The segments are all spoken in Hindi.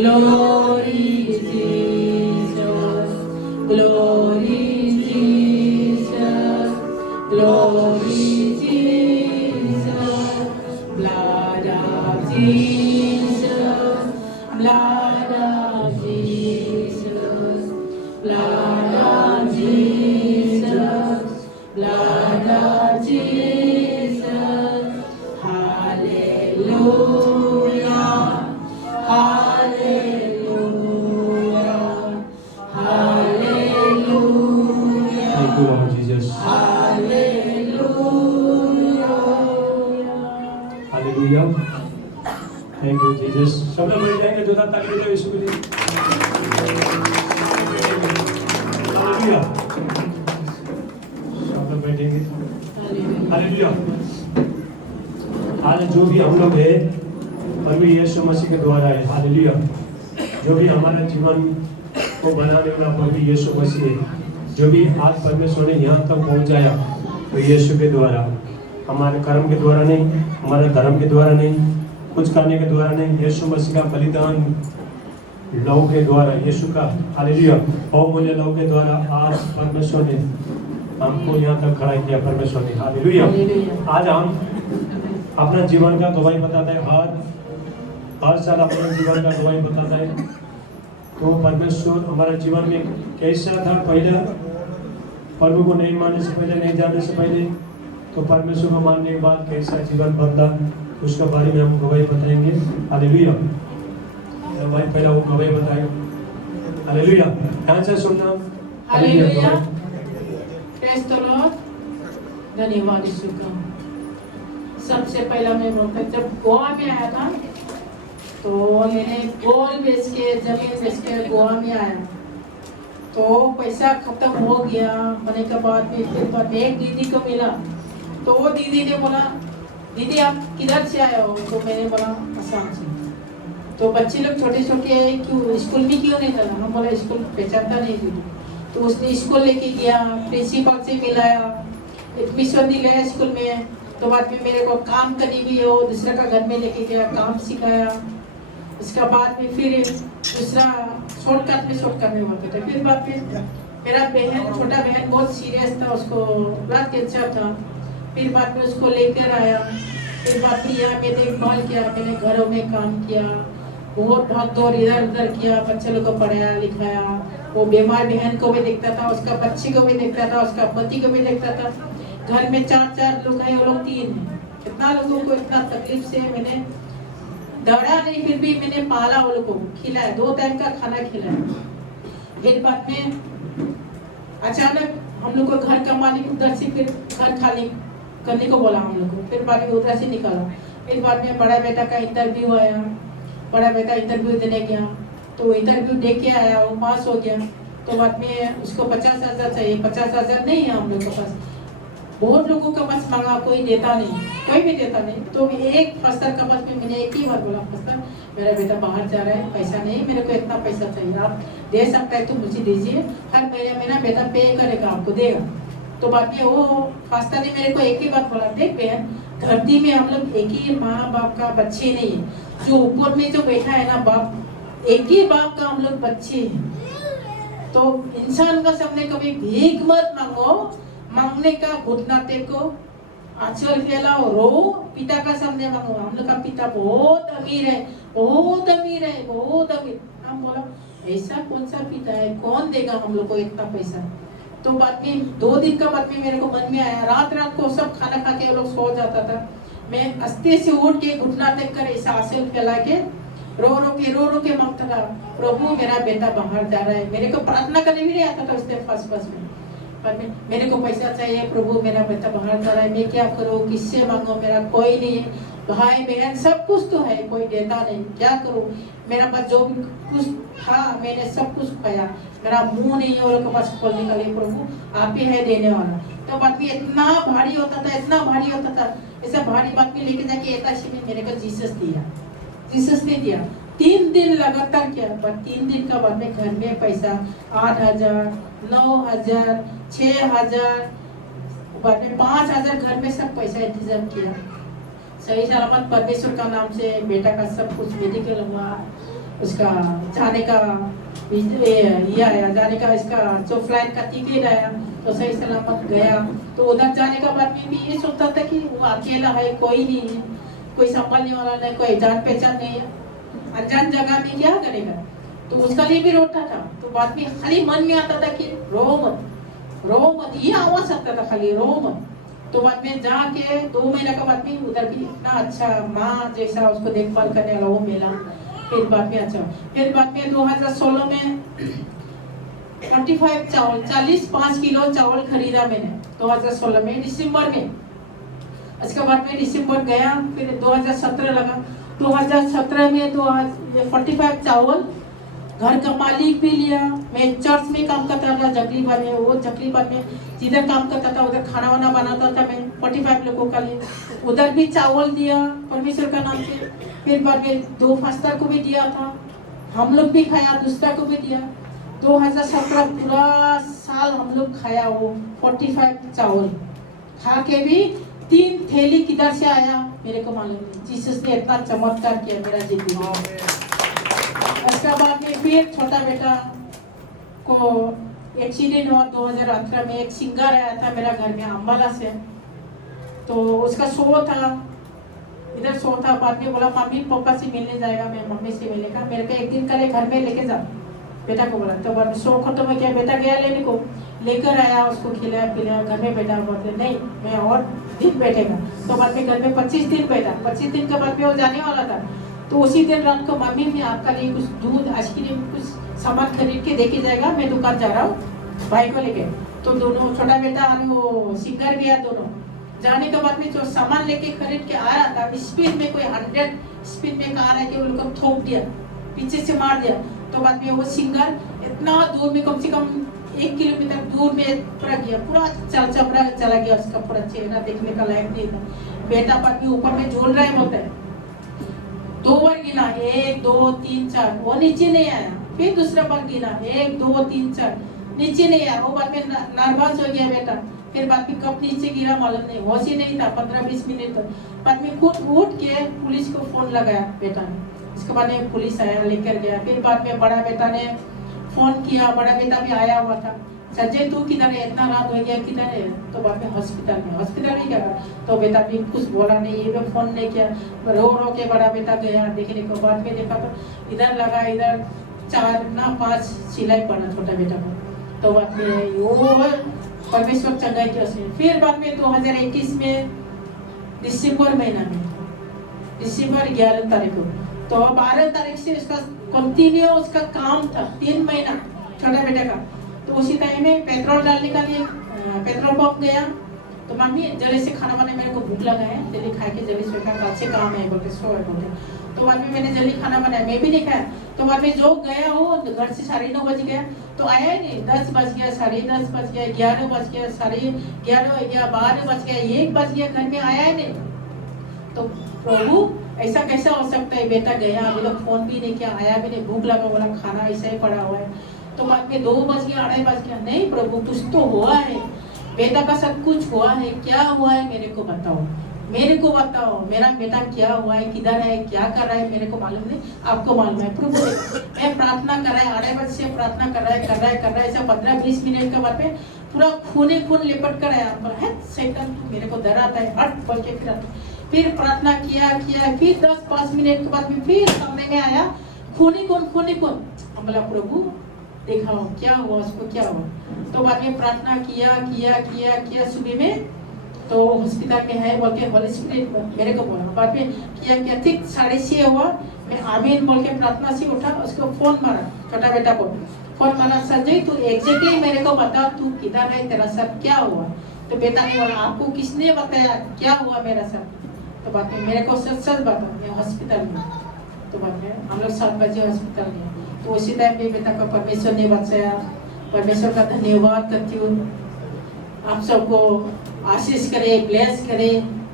Glory Jesus, glory Jesus, glory Jesus, blood of Jesus, blood of Jesus, blood of Jesus, blood of Jesus, hallelujah, hallelujah, hallelujah. Thank you, Lord Jesus. Hallelujah. Hallelujah. Thank you, Jesus. सब लोग बैठ जाएंगे, जोरदार ताली दो यीशु के लिए। हालेलुया। सब लोग बैठेंगे। हालेलुया। आज जो भी हम लोग हैं, प्रभु यीशु मसीह के द्वारा है। हालेलुया। जो भी हमारा जीवन को बनाने वाला प्रभु यीशु मसीह है, जो भी आज परमेश्वर ने यहाँ तक पहुँचाया, तो यीशु के द्वारा, हमारे कर्म के द्वारा नहीं, हमारे धर्म के द्वारा नहीं, कुछ करने के द्वारा नहीं, यीशु मसीह का बलिदान लहू के द्वारा, यीशु का हालेलुया बहुमूल्य लहू के द्वारा आज परमेश्वर ने हमको यहाँ तक खड़ा किया। परमेश्वर ने हालेलुया। आज हम अपना जीवन का गवाही बताता है, हर साल अपने जीवन का गवाही बताता है। तो परमेश्वर हमारे जीवन में कैसा था पहले, प्रभु को नहीं मानने से पहले, नहीं जानने से पहले, तो परमेश्वर को मानने के बाद कैसा जीवन बनता, उसके बारे में हम गवाही बताएंगे। हालेलुया। भाई पहले वो गवाही बताएंगे। हालेलुया। ध्यान से सुनना। हालेलुया। Praise the Lord. धन्यवाद यीशु का। सबसे पहला मैं बोलता, जब गोवा में आया था तो मैंने गोल बेच के, जमीन बेच के गोवा में आया, तो पैसा खत्म हो गया। होने के बाद में फिर बाद में एक दीदी को मिला, तो वो दीदी ने बोला, दीदी आप किधर से आए हो? तो मैंने बोला असम से। तो बच्चे लोग छोटे छोटे क्यों स्कूल में क्यों नहीं जाना? हम बोला स्कूल पहचानता नहीं दीदी। तो उसने स्कूल लेके गया, प्रिंसिपल से मिलाया, एडमिशन दिलाया स्कूल में। तो बाद में मेरे को काम करनी भी हो, दूसरे का घर में लेके गया, काम सिखाया। इसका बाद में फिर दूसरा शॉर्टकट में होता था। फिर बाद में मेरा बहन, छोटा बहन बहुत सीरियस था, उसको ब्लड कैंसर था। फिर बाद में उसको लेकर आया। फिर बाद में यहाँ मैंने देखभाल किया, मैंने घरों में काम किया, बहुत भाग दौड़ इधर उधर किया, बच्चे लोग को पढ़ाया लिखाया। वो बीमार बहन को भी देखता था, उसका बच्चे को भी देखता था, उसका पति को भी देखता था। घर में 4 लोग हैं, वो लोग 3 हैं। कितना लोगों को इतना तकलीफ से मैंने दौड़ा नहीं, फिर भी मैंने पाला, वो लोग को खिलाया, 2 टाइम का खाना खिलाया। फिर बाद में अचानक हम लोग को घर का मालिक उधर से फिर घर खाली करने को बोला हम लोग को। फिर बाद में उधर से निकाला। फिर बाद में बड़ा बेटा का इंटरव्यू आया, बड़ा बेटा इंटरव्यू देने गया, तो इंटरव्यू दे के आया, वो पास हो गया। तो बाद में उसको 50,000 चाहिए, 50,000 नहीं है हम लोग के पास। बहुत लोगों के पास मांगा, कोई देता नहीं, कोई भी देता नहीं। तो एक फस्तर का पास में मैंने एक ही बार बोला, फस्तर मेरा बेटा बाहर जा रहा है, पैसा नहीं, मेरे को इतना पैसा चाहिए, आप दे सकता है तो मुझे दीजिए, हर महीने मेरा बेटा पे करेगा, आपको देगा। तो बाद में वो फस्तर ने मेरे को एक ही बात बोला, देख बहन, धरती में हम लोग एक ही माँ बाप का बच्चे नहीं है, जो ऊपर में जो बैठा है ना बाप, एक ही बाप का हम लोग बच्चे हैं। तो इंसान का सामने कभी भीख मत मांगो, मांगने का घुटना टेको, आंचल फैलाओ, रो, पिता का सामने मांगो। हम लोग का पिता बहुत अमीर है, बहुत अमीर है, बहुत अमीर। हम बोला ऐसा कौन सा पिता है, कौन देगा हम लोग को इतना पैसा? तो बाद में 2 दिन का बाद में मेरे को मन में आया, रात को सब खाना खा के वो लोग सो जाता था, मैं अस्ते से उठ के घुटना टेक कर ऐसा आंचल फैला के रो रो के मांगता था, प्रभु मेरा बेटा बाहर जा रहा है। मेरे को प्रार्थना करने भी नहीं आता था उससे फर्स्ट में, पर मेरे को पैसा चाहिए, प्रभु मेरा बेटा बाहर जा रहा है, मैं क्या करूँ, किससे मांगो, मेरा कोई नहीं है, भाई बहन सब कुछ तो है, कोई देता नहीं, क्या करूँ? मेरा पास जो भी कुछ था मैंने सब कुछ खाया, मेरा मुंह नहीं है वो लोग के पास खोलने के लिए, प्रभु आप ही है देने वाला। तो बात में इतना भारी होता था, इतना भारी होता था, ऐसा भारी बात में लेके जाके ऐसा में मेरे को जीसस दिया, जीसस ने दिया। 3 दिन लगातार किया, पर 3 दिन का बाद में घर में पैसा 8,000, 9,000, 6,000, बाद में 5,000 घर में सब पैसा इंतजाम किया। सही सलामत परमेश्वर का नाम से बेटा का सब कुछ मेडिकल हुआ, उसका जाने का ये आया, जाने का इसका जो फ्लाइट का टिकट आया तो सही सलामत गया। तो उधर जाने का बाद में भी ये सोचता था कि वो अकेला है, कोई नहीं है, कोई संभालने वाला नहीं, कोई जान पहचान नहीं है, अनजान जगह में क्या करेगा। तो उसका लिए भी रोता था। तो बाद में खाली मन में आता था कि रो मत, ये आवाज आता था खाली, रो मत। तो बाद में जाके 2 महीने का बाद में उधर भी इतना अच्छा माँ जैसा उसको देखभाल करने वाला वो मिला। फिर बाद में अच्छा, फिर बाद में 2016 में 45 चावल 45 किलो चावल खरीदा मैंने 2016 में दिसंबर में। उसके बाद में दिसंबर गया, फिर 2017 लगा। 2017 में 45 चावल घर का मालिक भी लिया। मैं चर्च में काम करता था जगलीबाद में, वो जगलीबाद में जिधर काम करता था उधर खाना वाना बनाता था मैं 45 लोगों का लिए, उधर भी चावल दिया परमेश्वर का नाम से। फिर बाद में 2 फास्टर को भी दिया था, हम लोग भी खाया, दूसरा को भी दिया। 2017 पूरा साल हम लोग खाया वो 45 चावल खा के भी 3 थैली किधर से आया मेरे को मालूम नहीं। जीसस ने इतना चमत्कार किया मेरा जिंदगी में। उसके बाद में फिर छोटा बेटा को एक्सीडेंट हुआ 2018 में। एक सिंगर आया था मेरा घर में अम्बाला से, तो उसका शो था, इधर शो था। बाद में बोला मम्मी पापा से मिलने जाएगा, मैं मम्मी से मिलेगा, मेरे को एक दिन कल घर में लेके जा, बेटा को बोला। तो बाद में शो खत्म हो गया, बेटा गया लेने को, लेकर आया, उसको खिलाया पिलाया, घर में बैठा। बोलते नहीं मैं और दिन बैठेगा। तो बाद में घर में 25 दिन बैठा। 25 दिन के बाद में वो जाने वाला था। तो उसी दिन रात को मम्मी मैं आपका लिए कुछ दूध आइसक्रीम कुछ सामान खरीद के देके जाएगा, मैं दुकान जा रहा हूँ भाई को लेके। तो दोनों छोटा बेटा और वो सिंगर भी है, दोनों जाने के बाद में जो सामान लेके खरीद के आ रहा था, स्पीड में कोई 100 स्पीड में कार है कि उनको ठोक दिया, पीछे से मार दिया। तो बाद में वो सिंगर इतना दूर में, कम से कम 1 किलोमीटर दूर में पूरा गया, पूरा चला गया, उसका पूरा चेहरा देखने का लायक नहीं था। बेटा बाद में ऊपर में झूल रहा है, बोलता है 2 बार गिना 1 2 3 4, वो नीचे नहीं आया। फिर दूसरा बार गिना 1 2 3 4, नीचे नहीं आया। वो बाद में नर्वस हो गया बेटा। फिर बाद में कब नीचे गिरा मालूम नहीं, होश ही नहीं था 15-20 मिनट तक। बाद में खुद उठ के पुलिस को फोन लगाया बेटा ने। उसके बाद में पुलिस आया, लेकर गया। फिर बाद में बड़ा बेटा ने फोन किया, बड़ा बेटा भी आया हुआ था, संजय तू किधर है, इतना रात हो गया किधर है। तो बाद में हॉस्पिटल में क्या करा। तो बेटा भी कुछ बोला नहीं, ये भी फोन नहीं किया, रो के बड़ा बेटा गया देखने को। बाद में देखा तो इधर लगा, इधर 4 ना 5 सिलाई पड़ा छोटा बेटा को। तो बाद में वो परमेश्वर चंगाई के उसमें। फिर बाद में 2021 में दिसंबर महीना में, दिसंबर 11 तारीख को, तो 12 तारीख से उसका कंटिन्यू उसका काम था 3 महीना छोटा बेटे का। तो उसी टाइम में पेट्रोल डालने का लिए पेट्रोल पंप गया। तो मम्मी जल्दी से खाना बनाने, मेरे को भूख लगा है, जल्दी खा के जल्दी सोएगा, कल से काम है बोलते सो है बोलते। तो बाद में मैंने जल्दी खाना बनाया, मैं भी नहीं खाया। तो बाद में जो गया हो घर से 9:30 बज गया, तो आया ही नहीं। 10 बज गया, 10:30 बज गया, 11 बज गया, 11:30 हो गया, 12 बज गया, 1 बज गया, घर में आया ही नहीं। तो प्रभु ऐसा कैसा हो सकता है, बेटा गया अभी तक फोन भी नहीं किया, आया भी नहीं, भूख लगा बोला खाना ऐसा ही पड़ा हुआ है। तो बाद में 2 बज गया, 2:30 बज गया, नहीं प्रभु कुछ तो हुआ है, बेटा का सब कुछ हुआ है, क्या हुआ है मेरे को बताओ, मेरे को बताओ, मेरा बेटा क्या हुआ है, किधर है, क्या कर रहा है, मेरे को मालूम नहीं, आपको मालूम है प्रभु। मैं प्रार्थना कर रहा है, 2:30 बजे से प्रार्थना कर रहा है ऐसा 15-20 मिनट के बाद में पूरा खून लिपट कर आया। है शैतान तू मेरे को डराता है, हट बोल के फिर प्रार्थना किया। फिर 10-5 मिनट के बाद में फिर सामने में आया, खूनी कौन। बोला प्रभु दिखाओ क्या हुआ, उसको क्या हुआ। तो बाद में प्रार्थना किया सुबह में, तो हॉस्पिटल में है बोल के होली स्पिरिट मेरे को बोला। बाद में किया ठीक 6:30 हुआ, मैं आमीन बोल के प्रार्थना से उठा, उसको फोन मारा, छोटा बेटा को फोन मारा, संजय तू एग्जैक्टली मेरे को बता तू किधर है, तेरा सर क्या हुआ। तो बेटा ने बोला आपको किसने बताया क्या हुआ मेरा सर। तो बाद में मेरे को सच बता, मैं हॉस्पिटल में। तो बाद में हम लोग 7 बजे हॉस्पिटल गए। तो उसी टाइम पे बेटा को परमेश्वर ने बचाया, परमेश्वर का धन्यवाद करती हूँ। आप सबको आशीष करे, ब्लेस करे,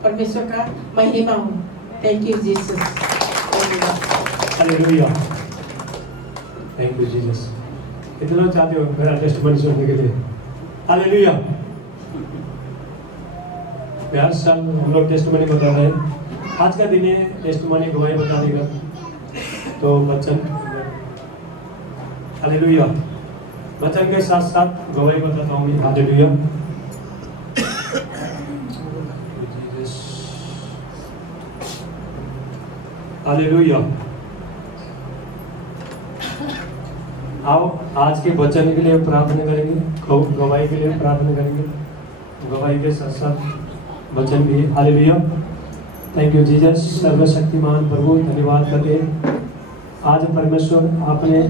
परमेश्वर का महिमा हो। Thank you Jesus. Hallelujah, thank you Jesus. कितना चाहते हो मेरा टेस्टिमनी सुनने के लिए? हालेलुया। हर साल हम लोग टेस्टिमनी बताते हैं। आज का दिन है टेस्टिमनी गवाही बताने का। तो बच्चन हालेलुया। वचन के साथ साथ गवाही बताता हूँ मैं। हालेलुया। हालेलुया। आओ आज के वचन के लिए प्रार्थना करेंगे, गवाही के लिए प्रार्थना करेंगे, गवाही के साथ साथ वचन भी। हालेलुया। Thank you Jesus. सर्वशक्तिमान प्रभु धन्यवाद करते आज परमेश्वर आपने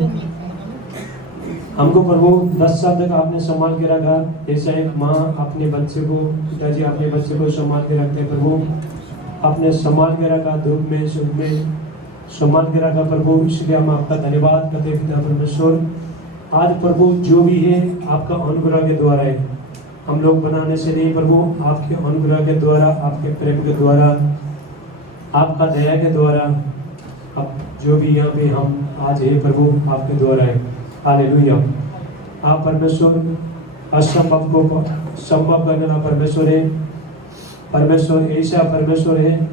हमको प्रभु 10 साल तक आपने संभाल के रखा। जैसे एक माँ अपने बच्चे को, पिताजी अपने बच्चे को संभाल के रखते हैं प्रभु, आपने संभाल के रखा, धूप में सुख में संभाल के रखा प्रभु। इसलिए हम आपका धन्यवाद करते हैं पिता परमेश्वर। आज प्रभु जो भी है आपका अनुग्रह के द्वारा है, हम लोग बनाने से नहीं प्रभु, आपके अनुग्रह के द्वारा, आपके प्रेम के द्वारा, आपका दया के द्वारा, अब जो भी यहाँ पे हम आज है प्रभु आपके द्वारा है। हालेलुया। आप परमेश्वर असंभव को संभव करने वाला परमेश्वर है। परमेश्वर ऐसा परमेश्वर है,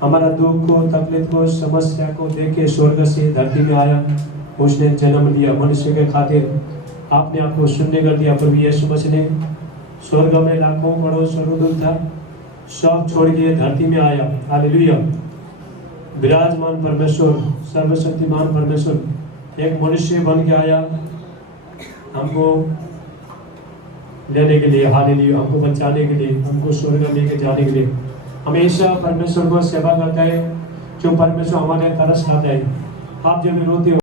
हमारा दुख को, तकलीफ को, समस्या को देख के स्वर्ग से धरती में आया, उसने जन्म लिया मनुष्य के खातिर। आपने आपको शून्य कर दिया प्रभु यीशु मसीह ने। स्वर्ग में लाखों करोड़ों स्वर्गदूत था, सब छोड़ के धरती में आया। हालेलुया। विराजमान परमेश्वर, सर्वशक्तिमान परमेश्वर एक मनुष्य बन के आया हमको लेने के लिए। हालेलुया। हमको बचाने के लिए, हमको स्वर्ग लेके जाने के लिए। हमेशा परमेश्वर को सेवा करता है, जो परमेश्वर हमारे तरस खाता है। आप जब रोते हो